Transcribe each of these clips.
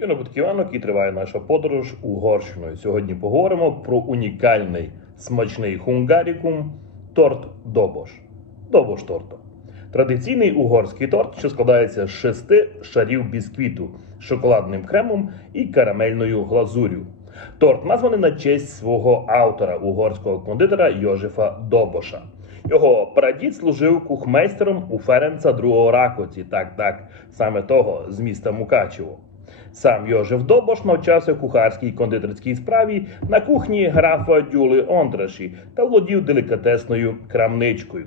Юно Бутківанок і триває наша подорож Угорщиною. Сьогодні поговоримо про унікальний смачний хунгарікум торт Добош. Добош торто. Традиційний угорський торт, що складається з шести шарів бісквіту з шоколадним кремом і карамельною глазур'ю. Торт названий на честь свого автора, угорського кондитера Йожефа Добоша. Його прадід служив кухмейстером у Ференца II Ракоці, так, так, саме того з міста Мукачево. Сам Йожеф Добош навчався кухарській кондитерській справі на кухні графа Дюли Ондраші та володів делікатесною крамничкою.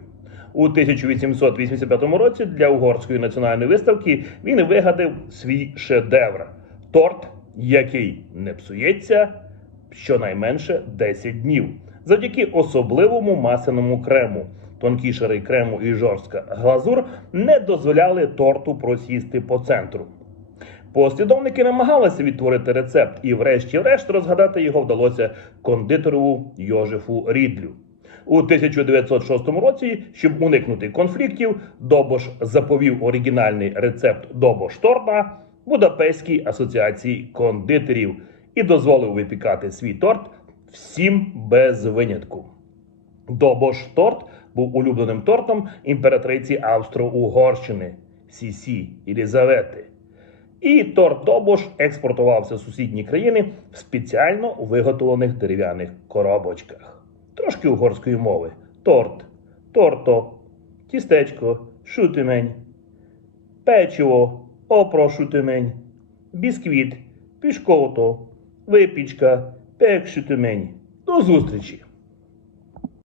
У 1885 році для угорської національної виставки він вигадав свій шедевр торт, який не псується щонайменше 10 днів, завдяки особливому масяному крему. Тонкі шари крему і жорстка глазур не дозволяли торту просісти по центру. Послідовники намагалися відтворити рецепт, і, врешті-решт, розгадати його вдалося кондитеру Йожефу Рідлю. У 1906 році, щоб уникнути конфліктів, Добош заповів оригінальний рецепт Добош торта Будапештській асоціації кондитерів і дозволив випікати свій торт всім без винятку. Добош торт був улюбленим тортом імператриці Австро-Угорщини Сісі Єлізавети. І торт Добош експортувався в сусідні країни в спеціально виготовлених дерев'яних коробочках. Трошки угорської мови: торт, торто, тістечко, шутимень, печиво, опрошутимень, бісквіт, пішкото, випічка, пекшутимень. До зустрічі!